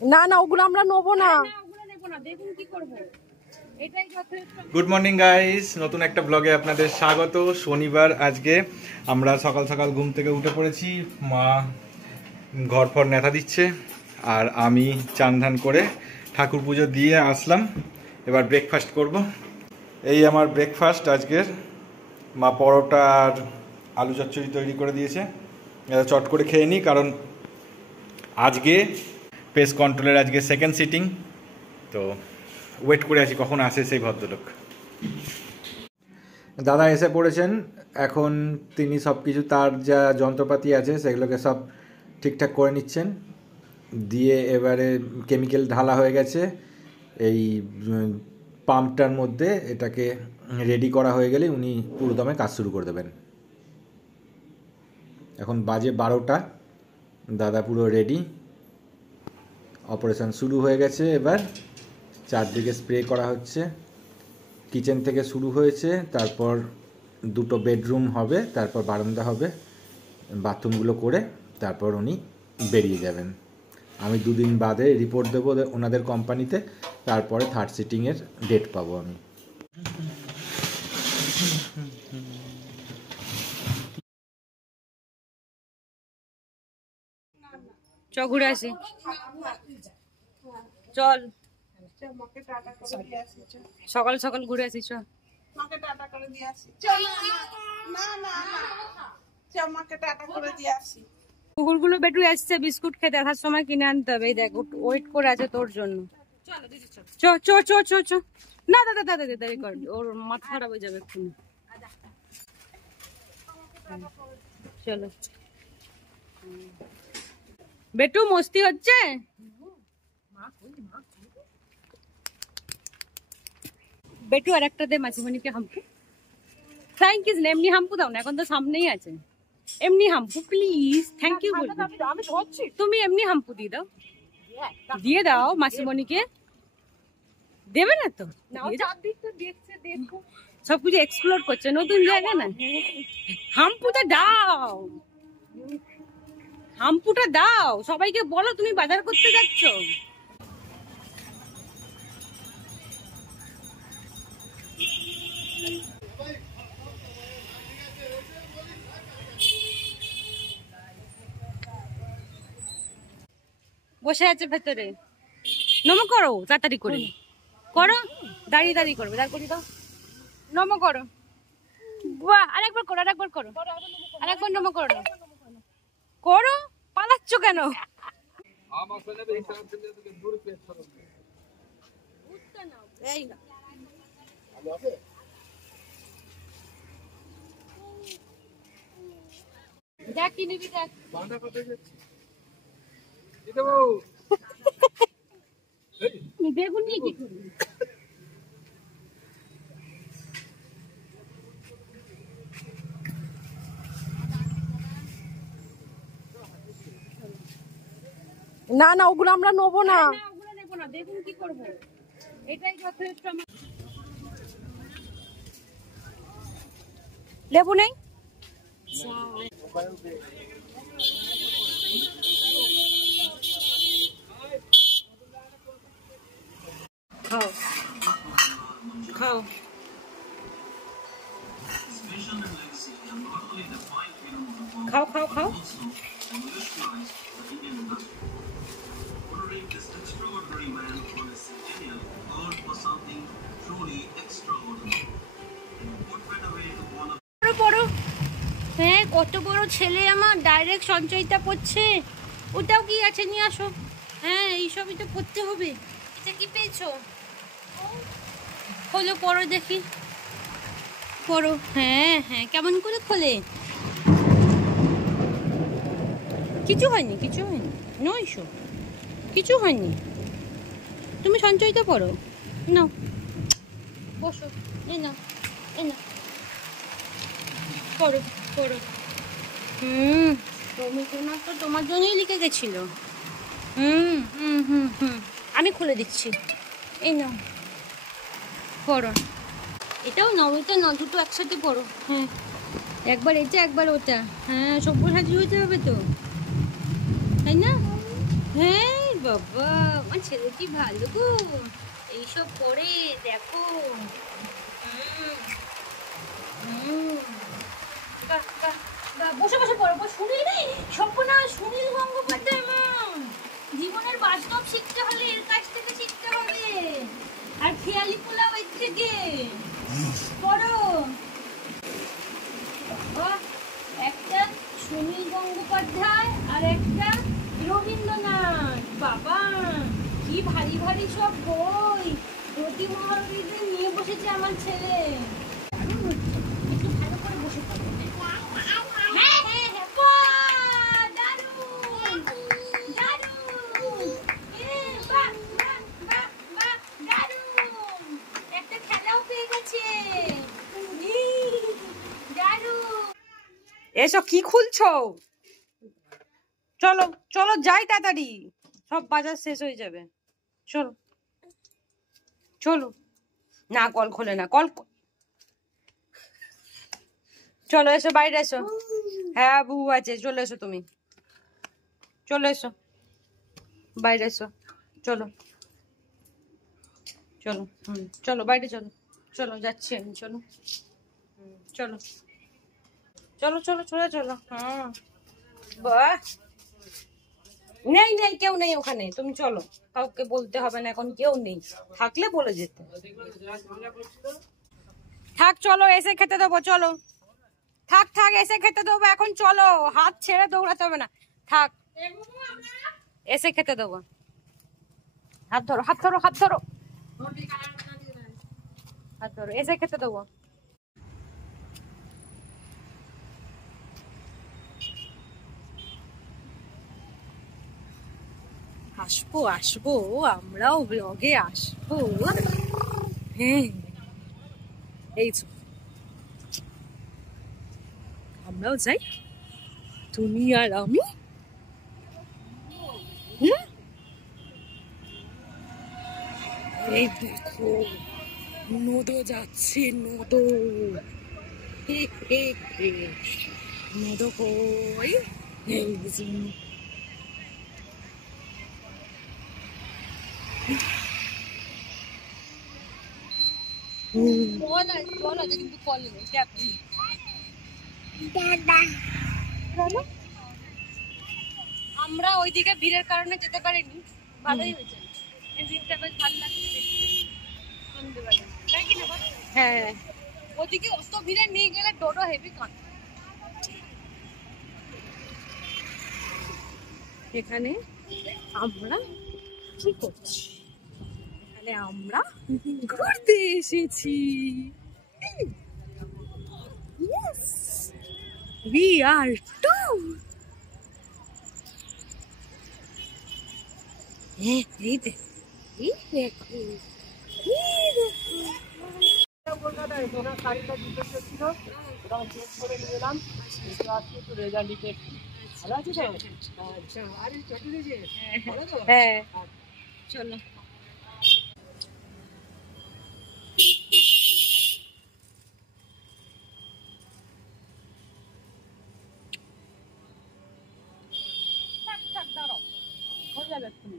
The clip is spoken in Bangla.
না না ওগুলো আমরা নেবো না। গুড মর্নিং গাইস, নতুন একটা ব্লগে আপনাদের স্বাগত। শনিবার আজকে আমরা সকাল সকাল ঘুম থেকে উঠে পড়েছি। মা ঘর ফর নেতা দিচ্ছে আর আমি চান ধান করে ঠাকুর পুজো দিয়ে আসলাম। এবার ব্রেকফাস্ট করব। এই আমার ব্রেকফাস্ট আজকের। মা পরোটা আর আলু চচ্চড়ি তৈরি করে দিয়েছে। চট করে খেয়ে নিই, কারণ আজকে পেস কন্ট্রোলের আজকে সেকেন্ড সিটিং, তো ওয়েট করে আছি কখন আসে সেই ভদ্রলোক। দাদা এসে পড়েছেন। এখন তিনি সব কিছু তার যা যন্ত্রপাতি আছে সেগুলোকে সব ঠিকঠাক করে নিচ্ছেন। দিয়ে এবারে কেমিক্যাল ঢালা হয়ে গেছে এই পাম্পটার মধ্যে। এটাকে রেডি করা হয়ে গেলে উনি পুরোদমে কাজ শুরু করে দেবেন। এখন বাজে 12টা, দাদা পুরো রেডি। অপারেশন শুরু হয়ে গেছে। এবার চারদিকে স্প্রে করা হচ্ছে। কিচেন থেকে শুরু হয়েছে, তারপর দুটো বেডরুম হবে, তারপর বারান্দা হবে, বাথরুমগুলো করে তারপর উনি বেরিয়ে যাবেন। আমি 2 দিন বাদে রিপোর্ট দেবো ওনাদের কোম্পানিতে, তারপরে থার্ড সিটিংয়ের ডেট পাবো আমি। চ ঘুরে আসি, চল সকাল সকাল ঘুরে আসি। চ মাকে টাটা করে দিয়ে আসি। না না না, মাকে টাটা করে দিয়ে আসি। কুকুরগুলো বেটু আসছে বিস্কুট খেতে, আসার সময় কিনে আনতে হবে। এই দেখ ওয়েট করে আছে তোর জন্য। চ চ চ চ চ না দাদা দাদা দেরি কর, ওর মাথা খারাপ হয়ে যাবে এক্ষুনি। চলো বেটু, মস্তি হচ্ছে। বেটু আর একটা দে মাসিমণিকে হাম্পু। Thank you. এমনি হাম্পু দাও না, এখন তো সামনেই আছে। এমনি হাম্পু প্লিজ, থ্যাংক ইউ বলবো। তুমি এমনি হাম্পু দিয়ে দাও, দিয়ে দাও মাসিমণিকে। দেবে না তো? সবকিছু এক্সপ্লোর করছে, নতুন জায়গা না। হাম্পুটা দাও, হাম্পুটা দাও। সবাইকে বলো তুমি বাজার করতে যাচ্ছ। বসে আছে ভেতরে। নমো করো তাড়াতাড়ি করে, করো। দাঁড়িয়ে দাঁড়িয়ে করবে, দাঁড় করি দাও। নমো করো। বাহ, আরেকবার করো, আরেকবার করো, আরেকবার নমো করো না। করো, পালাচ্ছ কেন? এই না দেখ কি নিবি, দেখ। বেগুন নিয়ে কি করবি? না না ওগুলো আমরা নেবো না। ওগুলো নেবো না, বেগুন কি করবো? এটাই যথেষ্ট। লেবু নেই? খাও খাও। খাও খাও খাও। পড়ো। হ্যাঁ, কত বড় ছেলে আমার, ডাইরেক্ট সঞ্চয়িতা পড়ছে। ওটাও কি আছে, নিয়ে আসো। হ্যাঁ, এইসবই তো পড়তে হবে। এটা কি পেয়েছো? খোলো, পড়ো দেখি, পড়ো। হ্যাঁ হ্যাঁ, কেমন করে খোলে? কিছু হয়নি, কিছু হয়নি, নয়শো, কিছু হয়নি। তুমি সঞ্চয়িতা পড়ো। নাও বসো, এই নাও, এই নাও, পড়ো পড়ো। রমিকোনা তো তোমার জন্যই লিখে গেছিল। আমি খুলে দিচ্ছি, এই নাও পড়ো। এটাও নাও, এটা নাও, দুটো একসাথে পড়ো। হ্যাঁ, একবার এটা একবার ওটা। হ্যাঁ, সব্যসাচী হতে হবে তো, তাই না? হ্যাঁ বাবা আমার ছেলে কি ভালো গো, এইসব করে দেখো। বাহ, বাহ, বাহ, বসে বসে পড়ো। সুনীল নেই, সপ্না সুনীল গঙ্গোপাধ্যায় ম্যাম। জীবনের বাস্তব শিখতে হলে এর কাছ থেকে শিখতে হবে, আর খেয়ালি পোলাও এর থেকে পড়ো। বাহ, একটা সুনীল গঙ্গোপাধ্যায় আর একটা রবীন্দ্রনাথ। বাবা কি ভারী ভারী সব বই, রতি মহারবীদের নিয়ে বসেছে আমার ছেলে। দারুণ হচ্ছে, একটু ভালো করে বসে পড়ো। হ্যাঁ, হ্যাঁ, হ্যাঁ, বাহ, দারুণ, দারুণ। বাহ, বাহ, বাহ, বাহ, দারুণ। একটা খেলাও পেয়ে গেছে। দারুণ। এসো কি খুলছো? চলো চলো যাই তাড়াতাড়ি, সব বাজার শেষ হয়ে যাবে। চলো চলো। না কল খোলে না, চলো এসো বাইরে এসো। হ্যাঁ বউ আছে, চলে এসো তুমি, চলে এসো বাইরে এসো। চলো চলো, চলো বাইরে চলো। চলো যাচ্ছি আমি, চলো। চলো চলো চলো চলে চলো। বাহ, নেই নেই কেউ নেই ওখানে, তুমি চলো। কাউকে বলতে হবে না, এখন কেউ নেই, থাকলে বলে যেতে। থাক, চলো এসে খেতে দেবো, চলো। থাক থাক, এসে খেতে দেবো এখন, চলো। হাত ছেড়ে দৌড়াতে হবে না, থাক এসে খেতে দেবো। হাত ধরো, হাত ধরো, হাত ধরো, হাত ধরো, এসে খেতে দেবো। আসবো আসবো, আমরাও ব্লগে আসবো। হ্যাঁ এই তো, আমরাও যাই, তুমি আর আমি। এই দেখো নদো যাচ্ছে, নদো। নদো কই, এই যে। জল আছে কিন্তু কলে নেই, ট্যাপ নেই। আমরা ওইদিকে ভিড়ের কারণে যেতে পারিনি, ভালোই হয়েছে, এই ভিড়টা বেশ ভালো লাগছে দেখতে সন্ধ্যেবেলা, তাই কি না বল? হ্যাঁ, ওদিকে অত ভিড়ে নিয়ে গেলে ডোডো হেভি কাঁদে। এখানে আমরা কি করছি? এখানে আমরা ঘুরতে এসেছি। Yes, we are too. এই দেখো, এই দেখো, এই দেখো। হ্যাঁ চলো। দাঁড়াও, হয়ে যাবে তুমি।